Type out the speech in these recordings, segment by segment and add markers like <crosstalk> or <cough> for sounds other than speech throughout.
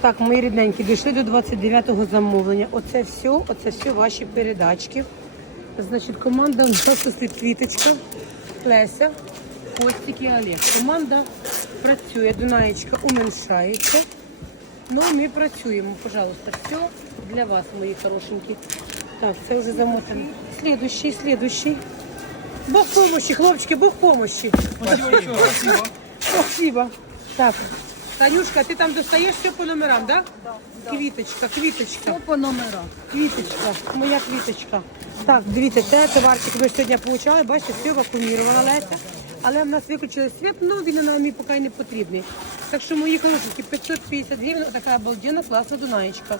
Так, мої рідненькі, дійшли до 29-го замовлення. Оце все, оце все ваші передачки. Значить, команда у нас тут Квіточка, Леся, Костик і Олег. Команда працює, Дунаєчка уменьшається. Ну, ми працюємо, пожалуйста, все для вас, мої хорошенькі. Так, це вже замотано. Слідущий, слідущий. Бог помощи, хлопчики, Бог помощи. Спасибо. Спасибо. Так, Танюшка, ти там достаєш все по номерам, да? Да. Квіточка, квіточка. по номерам. Квіточка, моя квіточка. Так, дивіться, це товарчик ми сьогодні отримали, бачите, все вакуумірувала Леся. Але в нас виключили світ, ну він нам і поки не потрібний. Так що мої хорошенькі, 550 гривень, така обалденна, класна дунаєчка.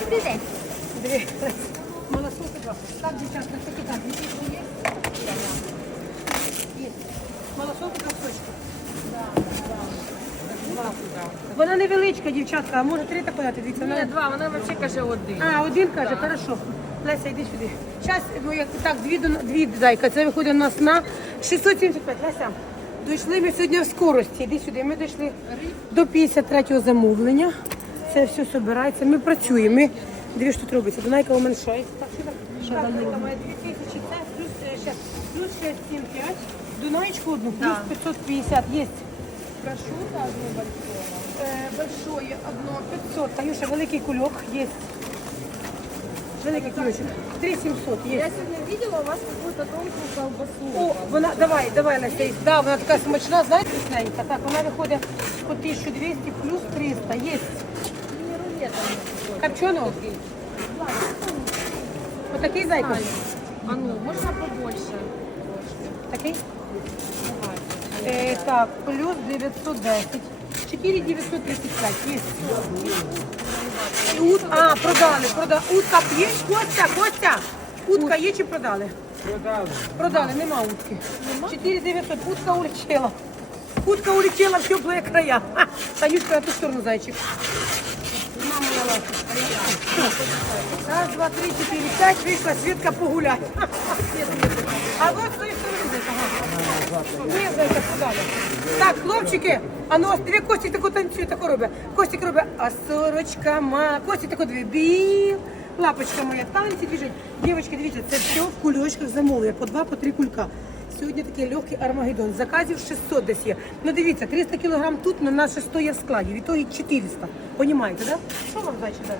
Добрий день. Так, дівчатка, так, є? Є. Два. Вона невеличка, дівчатка, а може три так подати, дивіться. Ні, вона- два, вона взагалі каже один. А, один каже, хорошо. Леся, йди сюди. Час, ну як так, дві, до- дві зайка. Це виходить у нас на 675. Леся, дійшли ми сьогодні в скорості. Іди сюди. Ми дійшли до 53-го замовлення. Це все збирається. Ми працюємо. Ми дві ж тут робиться. Що так? Так, має 2000, це плюс е, ще, плюс 675. Дунаєчку одну, плюс 550. Є. Прошута одну большую. Е, большое одно 500. Танюша, великий кульок є. Великий кульочок. 3700 є. Я сегодня видела у вас какую-то тонкую колбасу. О, вона, давай, давай, Настя. Да, вона така смачна, знаєте, вкусненька. Так, вона виходить по 1200 плюс 300. Є. Не рулета. Копченого? Отакий зайка? А ну, можно побольше? Такий? Е, так, плюс 910. 4 935. Є. І Ут... А, продали, продали. Утка є? Костя, Костя. Утка є чи продали? Продали. Продали, нема утки. 4 900, утка улетіла. Утка улетіла в теплі края. Ха, Танюшка, на ту сторону зайчик. Раз, два, три, чотири, п'ять, вийшла Світка погуляти. Ха, А вот з тої сторони Так, хлопчики, а ну ось Костік таку танцює, таку робить. Костік робить, а сорочка ма. Костік таку дві біл. Лапочка моя, танці біжить. Дівчатки, дивіться, це все в кульочках замовлення, по два, по три кулька. Сьогодні такий легкий армагеддон. Заказів 600 десь є. Ну дивіться, 300 кілограм тут, на нас ще 100 є в складі. В ітогі 400. Понімаєте, да? Що вам дати?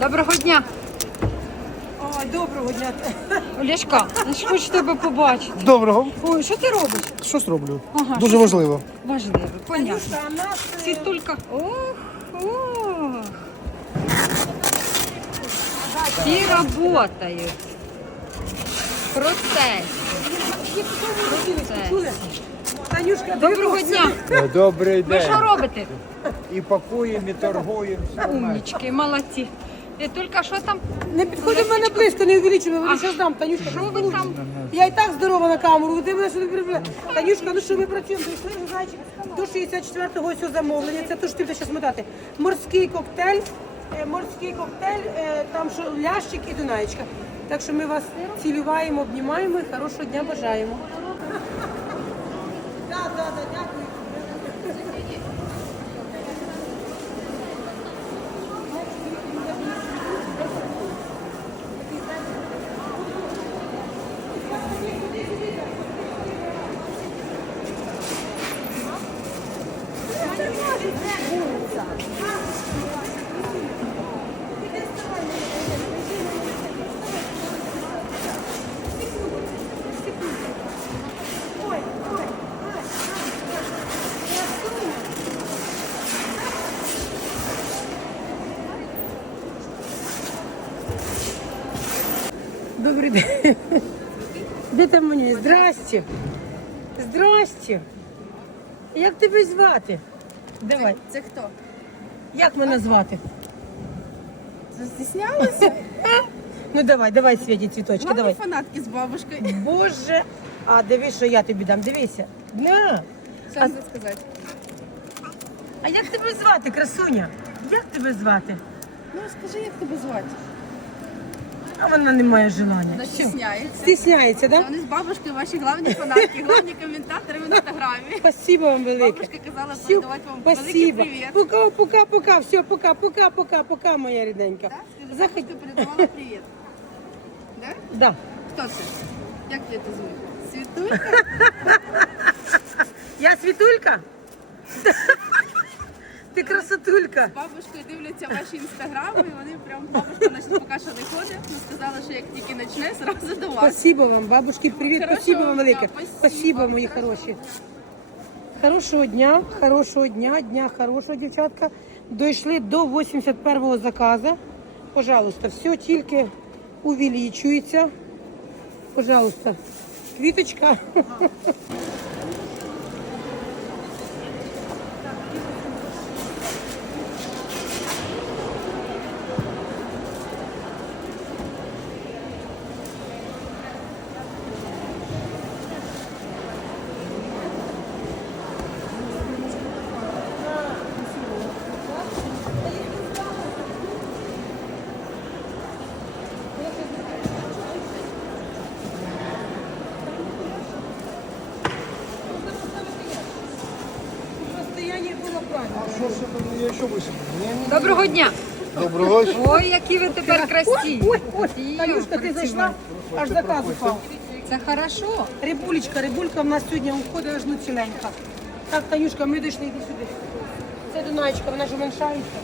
Доброго дня, Ой, доброго дня. Я ж хочу тебе побачити. Доброго. Ой, що ти робиш? Щось роблю. Ага, Дуже важливо. Важливо, понятно. Е, Світулька. Ох, ох. Всі працюють. Процес. Танюшка, Доброго дня. Добрий Ви що день. робите? І пакуємо, і торгуємо. все. Умнічки, молодці. Світулька, що там? Не підходи в мене близько, не увеличуй, мене, зараз дам, Танюшка. Що ви там? Я і так здорова на камеру, ти мене що не перебивай. Танюшка, ну що ми працюємо? Дійшли вже зайчик до 64-го ось замовлення. Це то, що ти будеш зараз мотати. Морський коктейль, е, морський коктейль, е, там що лящик і дунаєчка. Так що ми вас цілюваємо, обнімаємо і хорошого дня бажаємо. Так, так, так, дякую. День. Де там мені? Здрасте. Здрасте. Як тебе звати? Давай. Це хто? Як мене звати? Застіснялися? <laughs> Ну давай, давай, Світі, цвіточки, Главні давай. фанатки з бабушкою. Боже, а дивись, що я тобі дам, дивися. На. Що вам сказати? А як тебе звати, красуня? Як тебе звати? Ну, скажи, як тебе звати? А вона не має желання. Вона стісняється. Стісняється, так? Да? Вони з бабушкою ваші главні фанатки, главні коментатори в інстаграмі. Спасибо вам велике. Бабушка казала Всю- передавати вам великий Спасибо. привіт. Пока, пока, пока, все, пока, пока, пока, пока, моя рідненька. Так? Скажи, Заходь. бабушка передавала привіт. Да? Да. Хто це? Як тебе це звуть? <laughs> Світулька? Я Світулька? Ти красотулька. З бабушкою дивляться ваші інстаграми, і вони прям бабушка значить, поки що не ходить. але сказала, що як тільки почне, зразу до вас. Спасибо вам, бабушки, привіт. Хорошого Спасибо вам велике. спасибо. Спасибо, мої хороші. Хорошого дня, хорошого дня, дня хорошого, дівчатка. Дійшли до 81-го заказу. Пожалуйста, все тільки увеличується. Пожалуйста, квіточка. Состояние було правильно. Я еще выше. Доброго дня. Доброго. Ой, які ви тепер красиві. Ой, ой, Ті, Танюшка, ти зайшла, аж заказ упав. Це хорошо. Рибулечка, рибулька в нас сьогодні уходить аж ну ціленька. Так, Танюшка, ми дійшли, йди сюди. Це Дунаєчка, вона ж уменшається.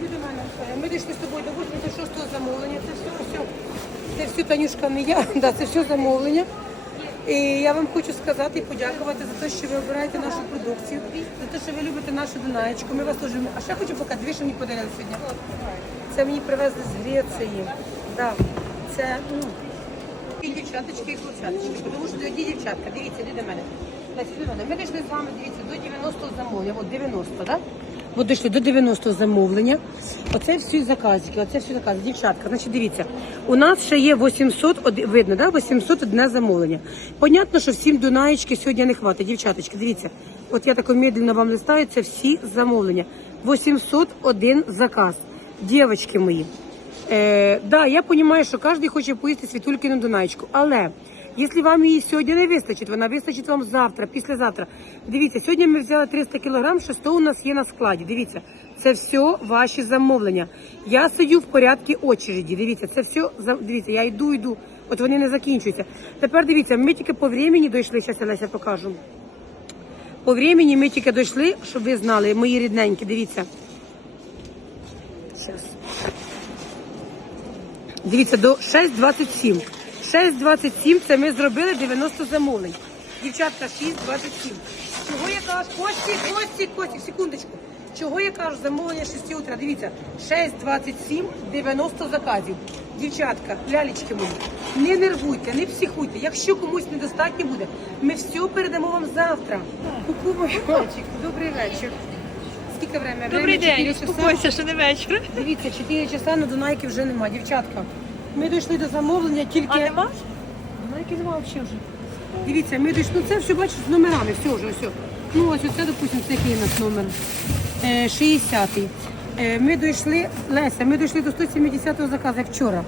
Іди до мене. Ми дійшли з тобою до 86-го замовлення. Це все, все. Це все, Танюшка, не я, да, це все замовлення. І я вам хочу сказати і подякувати за те, що ви обираєте нашу продукцію, за те, що ви любите нашу Дунаєчку. Ми вас дуже. А ще хочу поки дві, що мені подарили сьогодні. Це мені привезли з Греції. Да. Це, ну, і дівчаточки, і хлопчаточки, тому що одні дівчатка, дивіться, йди до мене. Ми дійшли з вами, дивіться, до 90-го замовлення. От 90, так? От дійшли до 90-го замовлення. Оце всі заказики, оце всі закази. Дівчатка, значить, дивіться, у нас ще є 800, од- видно, да? 800 одне замовлення. Понятно, що всім Дунаєчки сьогодні не хватить. Дівчаточки, дивіться, от я тако медленно вам листаю, це всі замовлення. 801 заказ. Дівчатки мої, Е, да, я розумію, що кожен хоче поїсти світулькину донаєчку, але якщо вам її сьогодні не вистачить, вона вистачить вам завтра, післязавтра. Дивіться, сьогодні ми взяли 300 кг, що 100 у нас є на складі. Дивіться, це все ваші замовлення. Я сидю в порядку очереді. Дивіться, це все дивіться, я йду, йду. От вони не закінчуються. Тепер дивіться, ми тільки по времени дійшли, зараз я покажу. По времени ми тільки дійшли, щоб ви знали, мої рідненькі, дивіться. Зараз. Дивіться, до 6.27. 6.27 це ми зробили 90 замовлень. Дівчатка, 6.27. Чого я кажу? Кості, Кості, Кості, секундочку. Чого я кажу замовлення 6 утра? Дивіться, 6.27, 90 заказів. Дівчатка, лялечки мої, не нервуйте, не психуйте. Якщо комусь недостатньо буде, ми все передамо вам завтра. Ку-ку, <laughs> добрий вечір. Скільки время? Добрий Время день, 4 часа. успокойся, що не вечір. Дивіться, 4 часа на Дунайки вже нема, дівчатка. Ми дійшли до замовлення тільки. А нема? Дунайки нема взагалі вже. Дивіться, ми дійшли, ну це все бачиш з номерами, все вже, все. Ну ось оце, допустимо, це який у нас номер. Е, 60-й. Е, ми дійшли, Леся, ми дійшли до 170-го заказу як вчора.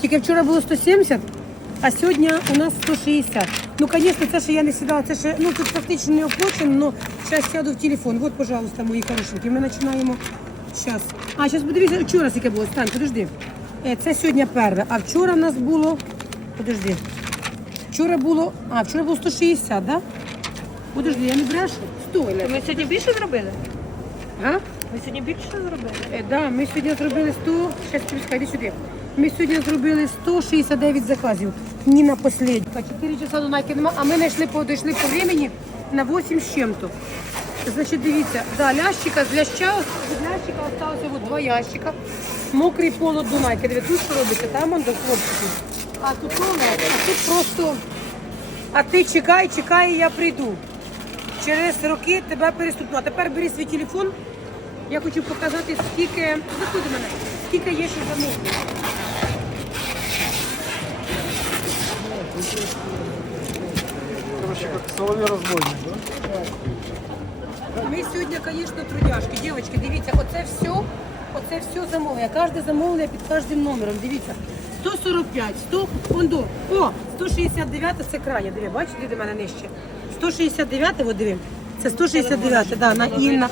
Тільки вчора було 170, а сьогодні у нас 160. Ну, звісно, це ще я не сідала, це ще, ну тут фактично не оплачено, але зараз сяду в телефон. Вот, пожалуйста, мої хорошенькі. Ми починаємо зараз. А, зараз подивіться, вчора скільки було, стань, подожди. Е, Це сьогодні перше, а вчора в нас було, подожди. Вчора було, а, вчора було 160, да? Подожди, я не брешу. Стой, Леся. Ми сьогодні більше зробили? А? Ми сьогодні більше зробили? Е, да, ми сьогодні зробили 100, щас почекай, іди сюди. Ми сьогодні зробили 169 заказів. Ні на послідню. 4 часа до найки нема, а ми знайшли по, дійшли по времени на 8 з чим-то. Значить, дивіться, да, лящика, з ляща, від лящика осталося от два ящика. Мокрий поло Дунайки. Дивіться, тут що робиться, там он до хлопчиків. А тут а тут просто. А ти чекай, чекай, я прийду. Через роки тебе переступлю. А тепер бери свій телефон. Я хочу показати, скільки. Заходи мене, скільки є ще замовлень. Короче, как соловей разбойник? Ми сьогодні, звісно, трудяшки. Дівчатки, дивіться, оце все, оце все замовлення. Кожне замовлення під кожним номером. Дивіться. 145, 100, фондо. О, 169 це крайня, диви, бачите, до мене нижче. 169, от диви. Це 169, да, на Інна.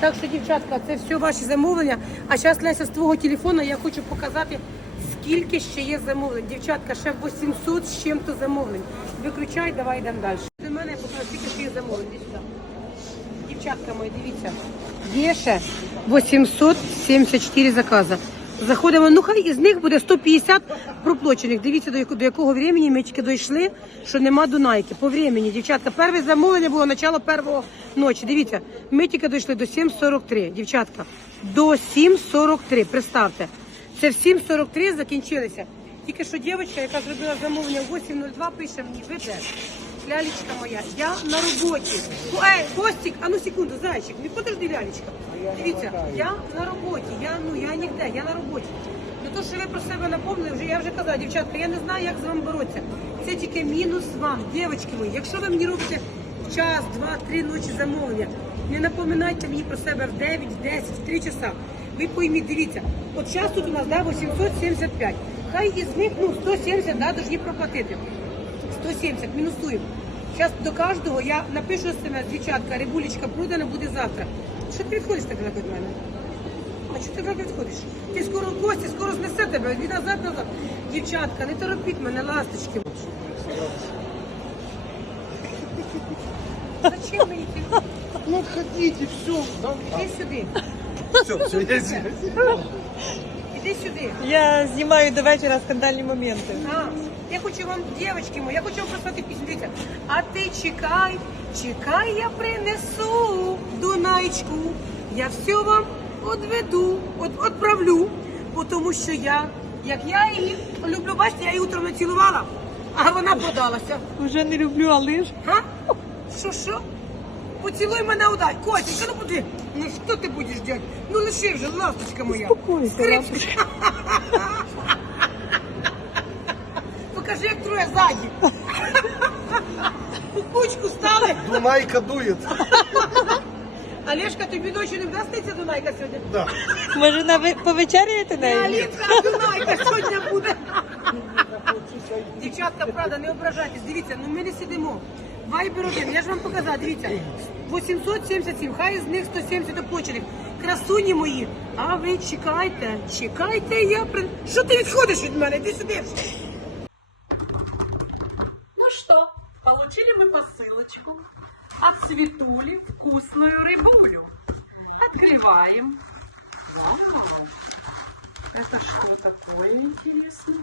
Так що, дівчатка, це все ваші замовлення. А зараз, Леся, з твого телефону я хочу показати, скільки ще є замовлень. Дівчатка, ще 800 з чим-то замовлень. Виключай, давай йдемо далі. До мене покажу, скільки ще є замовлень. Дівчатка мої, дивіться. Є ще 874 закази. Заходимо, ну хай із них буде 150 проплачених. Дивіться, до якого, до якого времени ми тільки дійшли, що нема Дунайки. По времени, дівчатка. Перше замовлення було начало першого ночі. Дивіться, ми тільки дійшли до 7.43, дівчатка. До 7.43, представте. Це в 7.43 закінчилися. Тільки що дівчинка, яка зробила замовлення в 8.02, пише мені, ви де? Лялечка моя, я на роботі. Ей, Костік, а ну секунду, зайчик, не подожди, лялечка. Дивіться, я на роботі, я ну я ніде, я на роботі. Ну то, що ви про себе напомнили, вже я вже казала, дівчатка, я не знаю, як з вами боротися. Це тільки мінус вам, дівчатки мої. Якщо ви мені робите час, два, три ночі замовлення, не напоминайте мені про себе в 9, 10, в 3 часа. Ви пойміть, дивіться, от зараз тут у нас да, 875. Хай із них ну, 170 да, должні проплатити. 170, мінусуємо. Зараз до кожного я напишу смс, дівчатка, рибулечка продана буде завтра. Що ти відходиш так від мене? А що ти так відходиш? Ти скоро в гості, скоро знесе тебе, і назад, назад. Дівчатка, не торопіть мене, ласточки. Зачем мені ти? Ну, ходите, все. Іди сюди. Все, все, я здесь. Іди сюди. Я знімаю до вечора скандальні моменти. А, я хочу вам, девочки мої, я хочу вам прислати пісню. Дивіться. А ти чекай, чекай, я принесу Дунаєчку. Я все вам одведу, от, отправлю, тому що я, як я її люблю, бачите, я її утром не цілувала, а вона подалася. Уже не люблю, але ж. Що, що? Поцілуй мене удай. Котенька, ну куди? Ну що ти будеш делать? Ну лиши вже, ласточка моя. Успокойся, Скрипка. <laughs> Покажи, як троє ззаді. У кучку стали. Дунайка дует. Олешка, тобі ночі не вдасться Дунайка сьогодні? Да. Може, на повечеряєте нею? Алінка, Дунайка сьогодні буде. <laughs> Дівчатка, правда, не ображайтесь. Дивіться, ну ми не сидимо. Вайбер один, я ж вам показала, дивіться. 877, хай з них 170 оплачених. Красуні мої. А ви чекайте, чекайте, я при... Що ти відходиш від мене? Іди сюди. Ну что, получили мы посылочку от Светули вкусную рыбулю. Открываем. Вау! Это что такое интересно?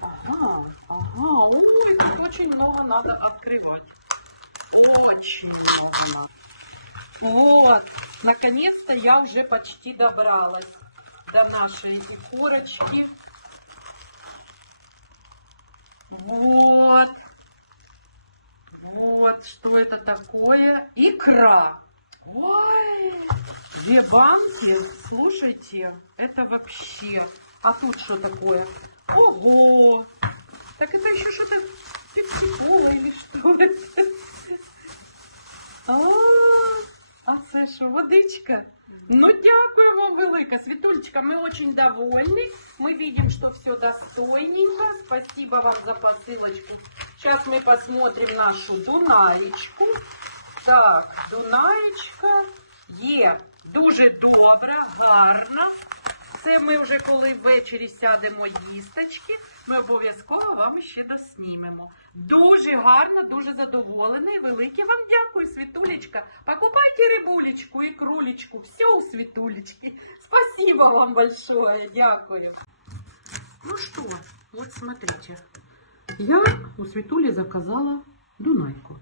Ага, ага. Ой, тут очень много надо открывать. Очень много надо. Вот, наконец-то я уже почти добралась до нашей этой курочки. Вот. Вот, что это такое? Икра. Ой, две банки. Слушайте, это вообще. А тут что такое? Ого. Так это еще что-то пепсикола или что это? А, а що, водичка? Ну, дякую вам велике. Светулечка, мы очень довольны. Мы видим, что все достойненько. Спасибо вам за посылочку. Сейчас мы посмотрим нашу Дунаечку. Так, Дунаєчка є дуже добра, гарна. Це ми вже коли ввечері сядемо їсточки, ми обов'язково вам ще доснімемо. Дуже гарно, дуже задоволений. Велике вам дякую, Світулечка. Покупайте рибулечку і кролечку. Все у Світулечки. Спасибо вам большое. Дякую. Ну что, вот смотрите. Я у Светули заказала Дунайку.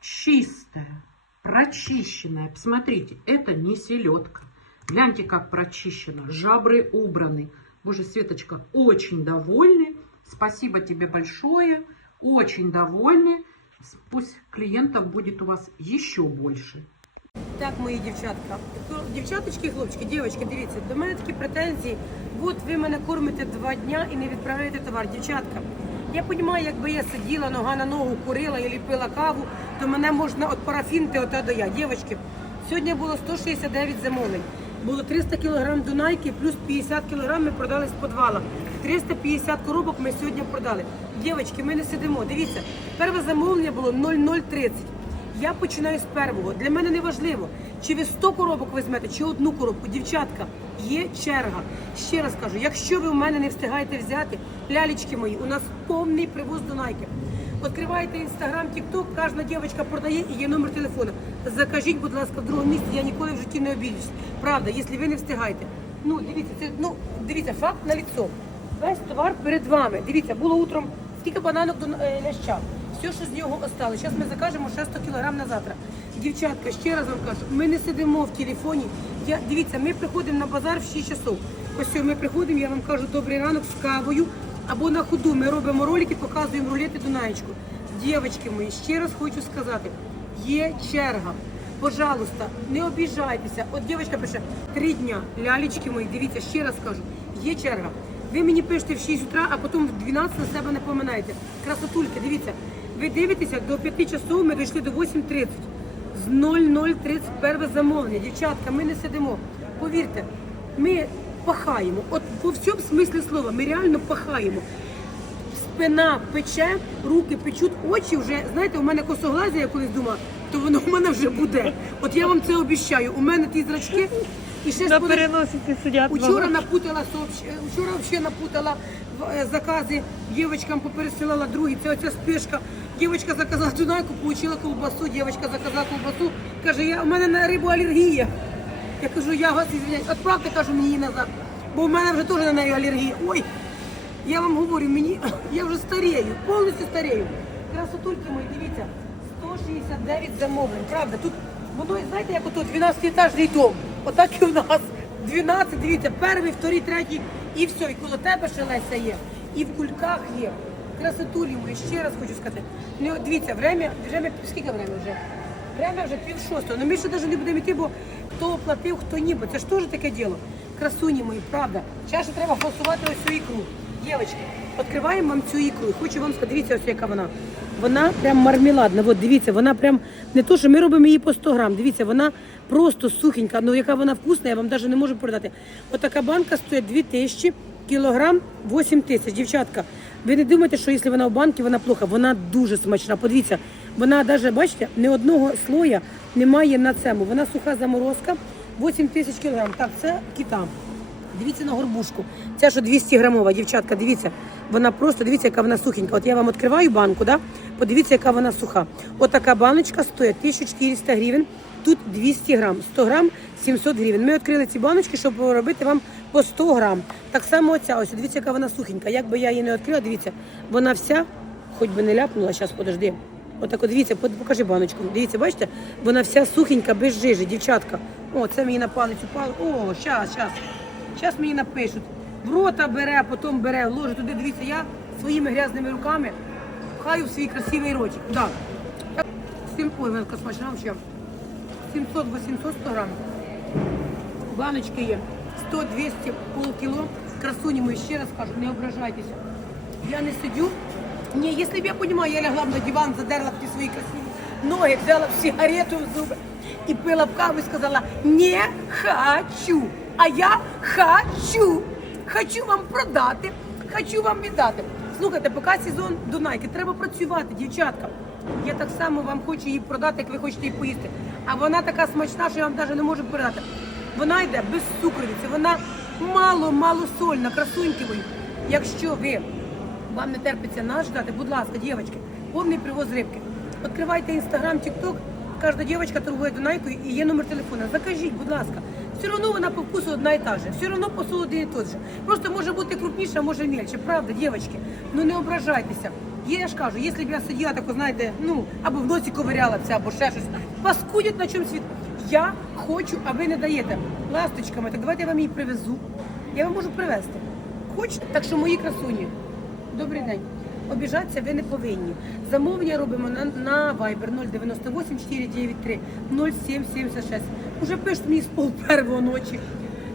Чистая, прочищенная. Посмотрите, это не селедка. Гляньте, как прочищено. Жабры убраны. Боже, Светочка, очень довольны. Спасибо тебе большое. Очень довольны. Пусть клиентов будет у вас еще больше. Так, мої дівчатка. То, Дівчаточки, і хлопчики, дівчатки, дивіться, до мене такі претензії. От ви мене кормите два дня і не відправляєте товар. Дівчатка, я розумію, якби я сиділа, нога на ногу курила і ліпила каву, то мене можна от парафінти ота до я. Дівчатки, сьогодні було 169 замовлень. Було 300 кг дунайки, плюс 50 кг ми продали з подвала. 350 коробок ми сьогодні продали. Дівчатки, ми не сидимо. Дивіться, перше замовлення було 0030. Я починаю з первого. Для мене не важливо, чи ви 100 коробок візьмете, чи одну коробку. Дівчатка, є черга. Ще раз кажу, якщо ви в мене не встигаєте взяти, лялечки мої, у нас повний привоз до найки. Відкриваєте інстаграм, тікток, кожна дівчинка продає і є номер телефону. Закажіть, будь ласка, в другому місці, я ніколи в житті не обідюсь. Правда, якщо ви не встигаєте. Ну, дивіться, це ну дивіться, факт на ліцо. Весь товар перед вами. Дивіться, було утром скільки бананок до е, ляща. Все, що з нього осталось. Зараз ми закажемо ще 100 кг на завтра. Дівчатка, ще раз вам кажу, ми не сидимо в телефоні. Я, дивіться, ми приходимо на базар в 6 часов. Ось ми приходимо, я вам кажу, добрий ранок з кавою. Або на ходу ми робимо ролики, показуємо рулети Дунаєчку. Дівчатки мої, ще раз хочу сказати, є черга. Пожалуйста, не обіжайтеся. От дівчинка пише, три дня, лялечки мої, дивіться, ще раз кажу, є черга. Ви мені пишете в 6 утра, а потім в 12 на себе не поминаєте. Красотульки, дивіться, ви дивитеся, до 5 часов ми дійшли до 8.30. З 00.30 перше замовлення. Дівчатка, ми не сидимо. Повірте, ми пахаємо. От по всьому смислі слова, ми реально пахаємо спина пече, руки печуть, очі вже, знаєте, у мене косоглазія, я колись думала, то воно в мене вже буде. От я вам це обіщаю. У мене ті зрачки і ще На сподоб- переносиці сидять. Учора напутала сообщ- Учора взагалі напутала е, закази дівчатам попересилала другі. Це оця спешка. Дівчинка заказала тунайку, получила ковбасу, дівчинка заказала ковбасу. Каже, я, у мене на рибу алергія. Я кажу, я вас извиняюсь, відправте, кажу, мені її назад. Бо в мене вже теж на неї алергія. Ой, я вам говорю, мені, <laughs> я вже старею, повністю старею. Красотульки мої, дивіться, 169 замовлень, правда, тут воно, знаєте, як ото 12-етажний дом. Отак і в нас. 12, дивіться, перший, вторий, третій, і все, і коло тебе ще Леся є, і в кульках є. Красотулі мої, ще раз хочу сказати. Ну, дивіться, время, время, скільки время вже? Время вже пів шостого. Ну ми ще навіть не будемо йти, бо хто платив, хто ні, бо це ж теж таке діло. Красуні мої, правда. Зараз ще треба голосувати ось цю ікру. Дівчатки, відкриваємо вам цю ікру. Хочу вам сказати, дивіться, ось яка вона. Вона прям мармеладна. От дивіться, вона прям не то, що ми робимо її по 100 грам. Дивіться, вона просто сухенька. Ну яка вона вкусна, я вам навіть не можу передати. Отака банка стоїть 2 тисячі, кілограм 8 тисяч. Дівчатка, ви не думайте, що якщо вона в банці, вона плоха. Вона дуже смачна. Подивіться, вона навіть, бачите, ні одного слоя немає на цьому. Вона суха заморозка, 8 тисяч кілограм. Так, це кита. Дивіться на горбушку. Ця що 200 грамова, дівчатка, дивіться. Вона просто, дивіться, яка вона сухенька. От я вам відкриваю банку, да? подивіться, яка вона суха. От така баночка стоїть 1400 гривень. Тут 200 грам, 100 грам 700 гривень. Ми відкрили ці баночки, щоб робити вам по 100 грам. Так само оця, ось, дивіться, яка вона сухенька. Як би я її не відкрила, дивіться, вона вся, хоч би не ляпнула, зараз подожди. Отак, от, дивіться, покажи баночку. Дивіться, бачите, вона вся сухенька, без жижі, дівчатка. О, це мені на палицю пали. О, щас, щас. Зараз мені напишуть. В рота бере, потім бере, ложить туди. Дивіться, я своїми грязними руками пхаю в свій красивий ротик. Да. Сім, ой, вона смачна ще. 700 800 100 грам. Баночки є. 100, 200, полкіло. Красуні мої, ще раз кажу, не ображайтеся. Я не сидю. Ні, якщо б я розумію, я лягла б на диван, задерла б ті свої красиві ноги, взяла б сигарету в зуби і пила б каву і сказала не хочу. А я хочу. Хочу вам продати, хочу вам віддати. Слухайте, поки сезон Дунайки, треба працювати, дівчатка. Я так само вам хочу її продати, як ви хочете її поїсти. А вона така смачна, що я вам навіть не можу передати. Вона йде без цукровиці, вона мало-мало сольна, красуньки. Якщо ви вам не терпиться нас ждати, будь ласка, дівчатки, повний привоз рибки. Відкривайте інстаграм, тікток, кожна дівчинка торгує Дунайкою і є номер телефону. Закажіть, будь ласка. Все одно вона по вкусу одна і та же. Все одно посол один і тот же. Просто може бути крупніша, може мельче. Правда, дівчатки. Ну не ображайтеся. Я ж кажу, якщо б я сиділа, так, знаєте, ну, або в носі ковиряла б або ще щось, паскудять на чому світ. Я хочу, а ви не даєте. Ласточками, так давайте я вам її привезу. Я вам можу привезти. хочете. Так що мої красуні, добрий день. Обіжатися ви не повинні. Замовлення робимо на, на Viber 098 493 0776. Уже пишуть мені з пол первого ночі.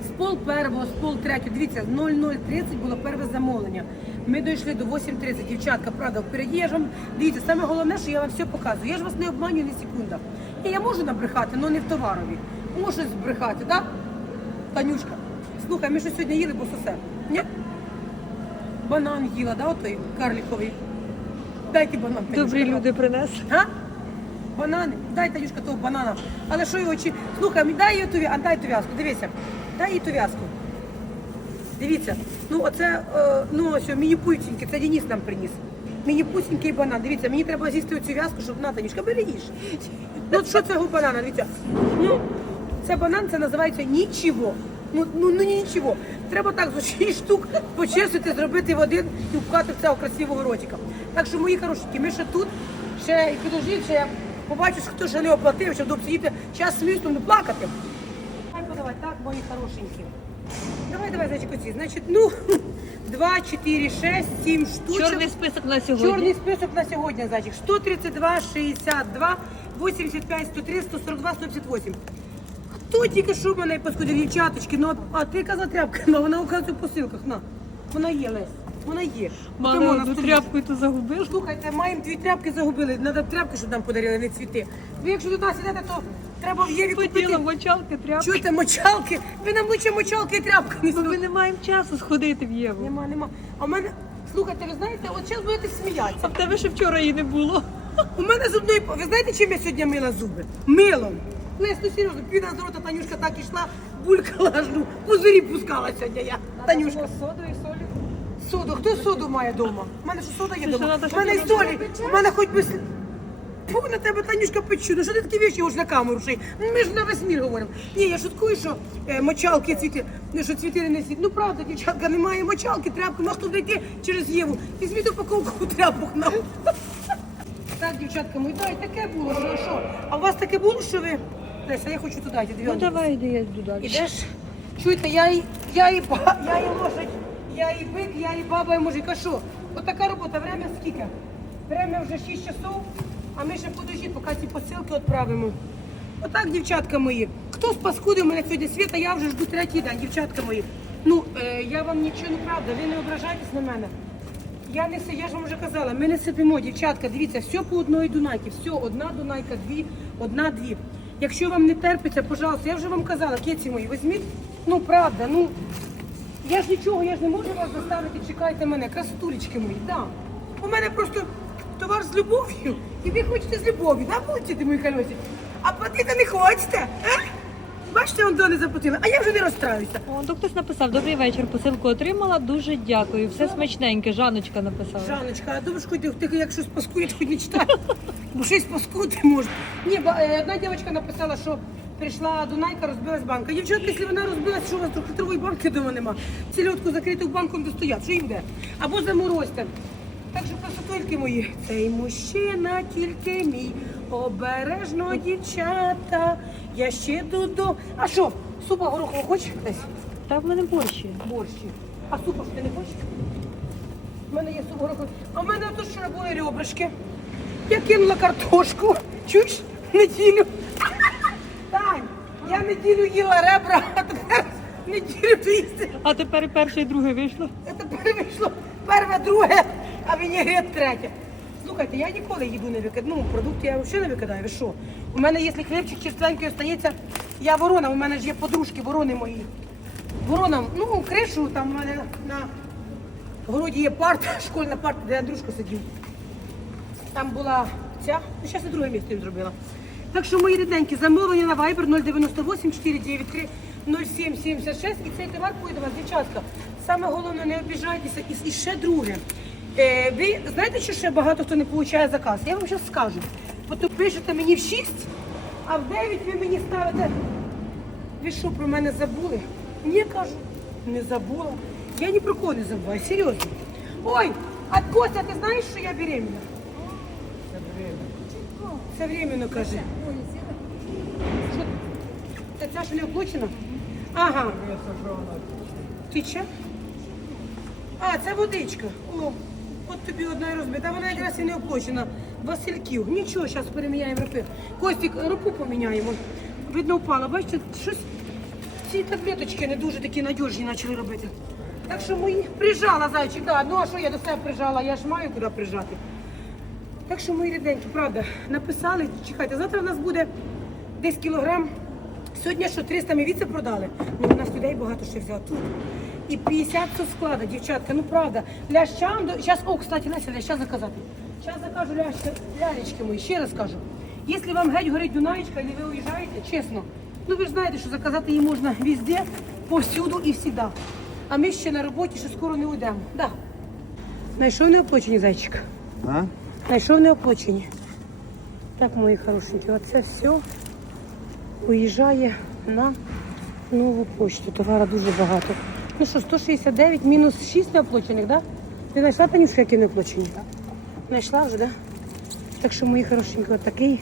З пол первого, з пол третього. Дивіться, 0030 було перше замовлення. Ми дійшли до 8.30. Дівчатка, правда, впереді я ж вам. Дивіться, саме головне, що я вам все показую. Я ж вас не обманюю ні секунда. І я можу набрехати, але не в товарові. Можу збрехати, так? Танюшка, слухай, ми що сьогодні їли бососе? Ні? Банан їла, да, отой карликовий. Дайте банан. Танюшка, Добрі люди принесли. А? Банани? Дай, Танюшка, того банана. Але що його чи... Слухай, дай їй ту, а дай ту в'язку, дивися. Дай їй ту в'язку. Дивіться, ну оце, е, ну ось міні-пусіньке, це Денис нам приніс. Міні-пусінький банан. Дивіться, мені треба з'їсти оцю в'язку, щоб на, Танюшка, бери їж. Ну от що це його банана, дивіться. Ну, це банан, це називається нічого. Ну, ну, ну нічого. Треба так за 6 штук почистити, зробити в один і впхати в цього красивого ротика. Так що, мої хорошенькі, ми ще тут, ще і підождіть, ще я побачу, хто не оплатив, щоб допсидіти. Час смісту не плакати. Хай подавай, так, мої хорошенькі. Давай, давай, зайчик, оці. Значить, ну, 2, 4, 6, 7 штучок. Чорний список на сьогодні. Чорний список на сьогодні, зайчик. 132, 62, 85, 103, 142, 158. Хто тільки що мене поскудив, дівчаточки, ну, а ти казала тряпка, ну, вона указує в посилках, на. Вона є, Лесь, вона є. Мали Тому одну тряпку то загубив. Слухайте, маємо дві тряпки загубили, треба тряпки, щоб нам подарили, не цвіти. Ви якщо до нас йдете, то треба в Єві Хотіла купити. мочалки, тряпки. Чуєте, мочалки? Ви нам лучше мочалки і тряпки не Бо Ми не маємо часу сходити в Єву. Нема, нема. А в мене, слухайте, ви знаєте, от зараз будете А сміятися. в тебе ще вчора її не було. У мене зубної, по- ви знаєте, чим я сьогодні мила зуби? Милом. Лесь, ну серйозно, піна з рота, Танюшка так ішла, булькала аж, ну, пузирі пускала сьогодні я. Танюшка. Соду і солі. Соду, хто соду має вдома? У мене що сода є вдома? У мене і солі, у мене хоч би... Фу, на тебе, Танюшка, печу. Ну що ти такі віші ось на камеру ший? Ну, Ми ж на весь мір говоримо. Ні, я шуткую, що е, мочалки цвіти, ну, що цвіти не світ. Ну правда, дівчатка, немає мочалки, тряпки, можна туди йти через Єву. Візьміть упаковку тряпок нам. Так, дівчатка, мої, да, і таке було, що, що? А у вас таке було, що ви... Леся, я хочу туди йти, Ну давай, йди, я йду далі. Ідеш? Чуєте, я і, я і, ба- я і лошадь, я і бик, я і баба, і мужик. А що? От така робота, время скільки? Время вже 6 часов, а ми ще подождіть, поки ці посилки відправимо. Отак, дівчатка мої. Хто спаскудив мене сьогодні світа, я вже жду третій день, дівчатка мої. Ну, е, я вам нічого не правда, ви не ображайтесь на мене. Я не я ж вам вже казала, ми не сидимо, дівчатка, дивіться, все по одної дунайки, все, одна дунайка, дві, одна, дві. Якщо вам не терпиться, пожалуйста, я вже вам казала, кеці мої, візьміть, ну правда, ну я ж нічого, я ж не можу вас заставити, чекайте мене, красотулечки мої, да. У мене просто товар з любов'ю, і ви хочете з любов'ю, да, будьте мої колесі? А платити не хочете, а? Бачите, он не заплатили, а я вже не розстраюся. О, то хтось написав, добрий вечір, посилку отримала, дуже дякую. Все смачненьке, Жаночка написала. Жаночка, а думаєш, хоч ти як щось паскує, хоч не читай. <laughs> Бо щось паскути може. Ні, ба- е, одна дівчинка написала, що прийшла Дунайка, розбилась банка. Дівчатка, якщо вона розбилась, що у вас трьохлітрової банки вдома нема? Цільотку закриту банком де стоять, що їм де? Або заморозьте. Так що красотульки мої, цей мужчина тільки мій, обережно дівчата, я ще дуду. А що, супа горохового хочеш десь? Та в мене борщі. борщі. А супа ж ти не хочеш? У мене є суп гороховий. А в мене тут вчора були ребрышки. Я кинула картошку. Чуєш? Неділю. Я неділю їла ребра, а тепер неділю їсти. А тепер і перше, і друге вийшло. Це тепер вийшло перше, друге, а вінігрет третє. Слухайте, я ніколи їду не викидаю. Ну, продукти я взагалі не викидаю. Ви що? У мене, якщо хлібчик черственький остається, я ворона, у мене ж є подружки, ворони мої. Ворона, ну, кришу, там у мене на городі є парта, <laughs> школьна парта, де Андрюшка сидів. Там була ця, ну зараз на друге місце їм зробила. Так що мої рідненькі, замовлення на Viber 098 493 0776 і цей товар поїде вас, дівчатка. Саме головне, не обіжайтеся. І, і ще друге. Е, ви знаєте, що ще багато хто не отримує заказ? Я вам зараз скажу. От ви пишете мені в 6, а в 9 ви мені ставите. Ви що про мене забули? Ні, кажу, не забула. Я ні про кого не забуваю, серйозно. Ой, а Костя, ти знаєш, що я беременна? Це временно каже. Це ця що не оплачена? Ага. Ти че? А, це водичка. О, от тобі одна і розбита. Вона якраз і не оплачена. Васильків. Нічого, зараз переміняємо ропи. Костік, ропу поміняємо. Видно, впала. Бачите, щось ці таблеточки не дуже такі надіжні почали робити. Так що мої прижала зайчик, да. Ну а що я до себе прижала? Я ж маю куди прижати. Так що мої рідненькі, правда, написали, чекайте, завтра в нас буде десь кілограм. Сьогодні що 300 ми віце продали. Ну, у нас людей багато ще взяли тут. І 50 со склада, дівчатка, ну правда. Лящам, до... зараз, о, кстати, Леся, ляща заказати. Зараз закажу ляща, лялечки мої, ще раз кажу. Якщо вам геть горить Дунаєчка, і ви уїжджаєте, чесно, ну ви ж знаєте, що заказати її можна везде, повсюду і всіда. А ми ще на роботі, що скоро не уйдемо. Да. Знайшов неоплачені зайчик. А? Знайшов неоплачені. Так, мої хорошенькі, оце все уїжджає на нову почту. Товара дуже багато. Ну що, 169 мінус 6 неоплачених, так? Да? Ти знайшла Танюшка, які неоплачені? Знайшла вже, так? Да? Так що, мої хорошенькі, отакий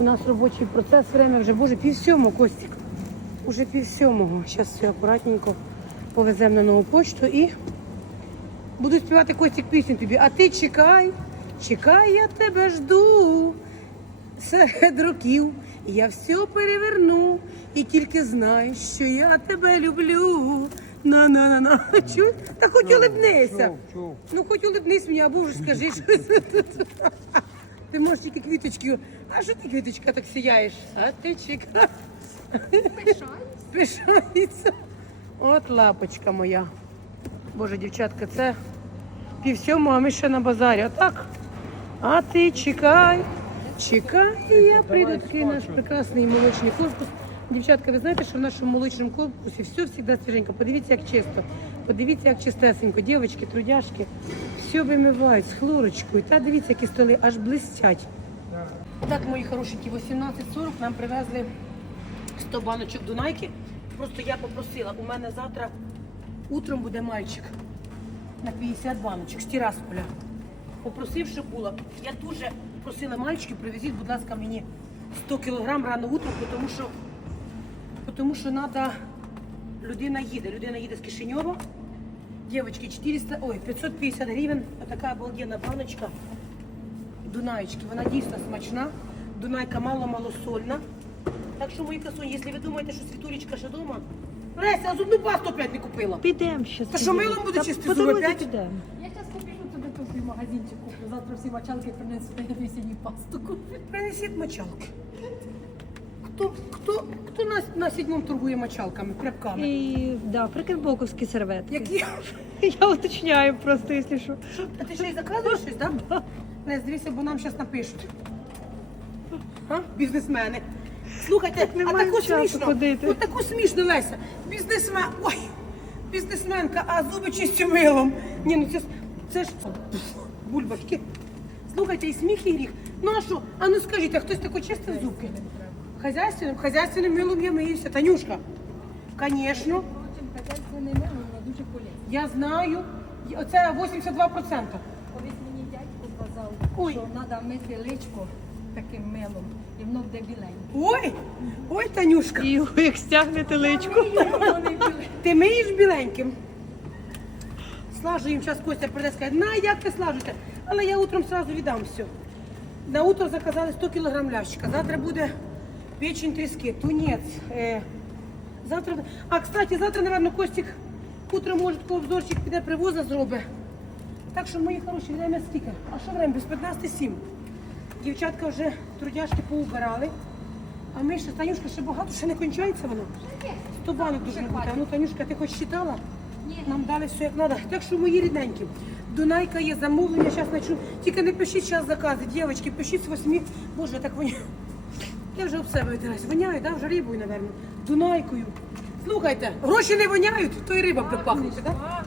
у нас робочий процес, время вже, боже, пів сьомого, Костік. Уже пів сьомого. Зараз все акуратненько повеземо на нову почту і буду співати Костік пісню тобі. А ти чекай, чекай, я тебе жду. Серед років я все переверну і тільки знай, що я тебе люблю. На-на-на-на. Чуй? Та хоч улибнися. Ну хоч улибнись мені, або вже скажи щось. Ти можеш тільки квіточки. А що ти квіточка так сіяєш? А ти чекай. Пишається. От лапочка моя. Боже, дівчатка, це пів сьомого, а ми ще на базарі. Отак. А ти чекай, чекай, і я прийду такий наш прекрасний молочний корпус. Дівчатка, ви знаєте, що в нашому молочному корпусі все завжди свіженько. Подивіться, як чисто. Подивіться, як чистесенько. Дівчатки, трудяшки, все вимивають з хлорочкою. Та дивіться, які столи аж блистять. Так, мої хорошенькі, 18.40 нам привезли 100 баночок Дунайки. Просто я попросила, у мене завтра утром буде мальчик на 50 баночок з Тірасполя. Попросив, щоб було. Я дуже просила мальчиків, привезіть, будь ласка, мені 100 кілограм рано утром, тому що, тому що треба, людина їде, людина їде з Кишиньова. Дівчатки, 400, ой, 550 гривень, така обалденна баночка. Дунаєчки, вона дійсно смачна. Дунайка мало-малосольна. Так що, мої красуні, якщо ви думаєте, що Світулечка ще вдома, Леся, а зубну пасту опять не купила. Підемо ще. Та що, милом буде чистити зуби опять? підемо. Я зараз побіжу туди туди в магазинчик куплю. Завтра всі мочалки принесуть, я весенню пасту куплю. Принесіть мочалки. Хто, хто, хто на, на сідьмому торгує мочалками, крепками? І да, фрикенбоковські серветки. Які? <laughs> Я уточняю просто, якщо що. А ти ще й заказуєш щось, так? Да? <laughs> Не, дивися, бо нам зараз напишуть. А? Бізнесмени. Слухайте, а немає таку часу смішно. ходити. От таку смішно, Леся. Бізнесмен. Ой, бізнесменка, а зуби чисті милом. Ні, ну це, ж- це ж бульбашки. Слухайте, і сміх, і гріх. Ну а що? А ну скажіть, а хтось тако чистив зубки? Хазяйственним, хазяйственним милом я миюся. Танюшка, звісно, хазяйственне мило, воно дуже полезне. я знаю. Оце 82%. Колись мені дядько казав, Ой. що треба мити личко таким милом, і воно буде біленьке. Ой, ой, Танюшка. І як стягнете личку. Ти миєш біленьким? Слажуємо, зараз Костя прийде скаже, на, як ти слажуєте? Але я утром сразу віддам все. На утро заказали 100 кілограм лящика. Завтра буде печень тріски, тунець. Е, завтра... А, кстати, завтра, напевно, Костік утром, може, обзорчик піде привоза зробить. Так що, мої хороші, время скільки? А що время? Без 15-7. Дівчатка вже трудяшки поубирали. А ми ще, Танюшка, ще багато, ще не кончається воно. 100 банок дуже бути. А ну, Танюшка, ти хоч читала? Нам дали все як треба. Так що, мої рідненькі, Дунайка є замовлення, зараз начну. Тільки не пишіть зараз закази, дівчатки, пишіть з восьми. Боже, так воняю. Я вже об себе витираюсь. Воняю, да? вже рибою, напевно. Дунайкою. Слухайте, гроші не воняють, то і риба буде пахнути, так?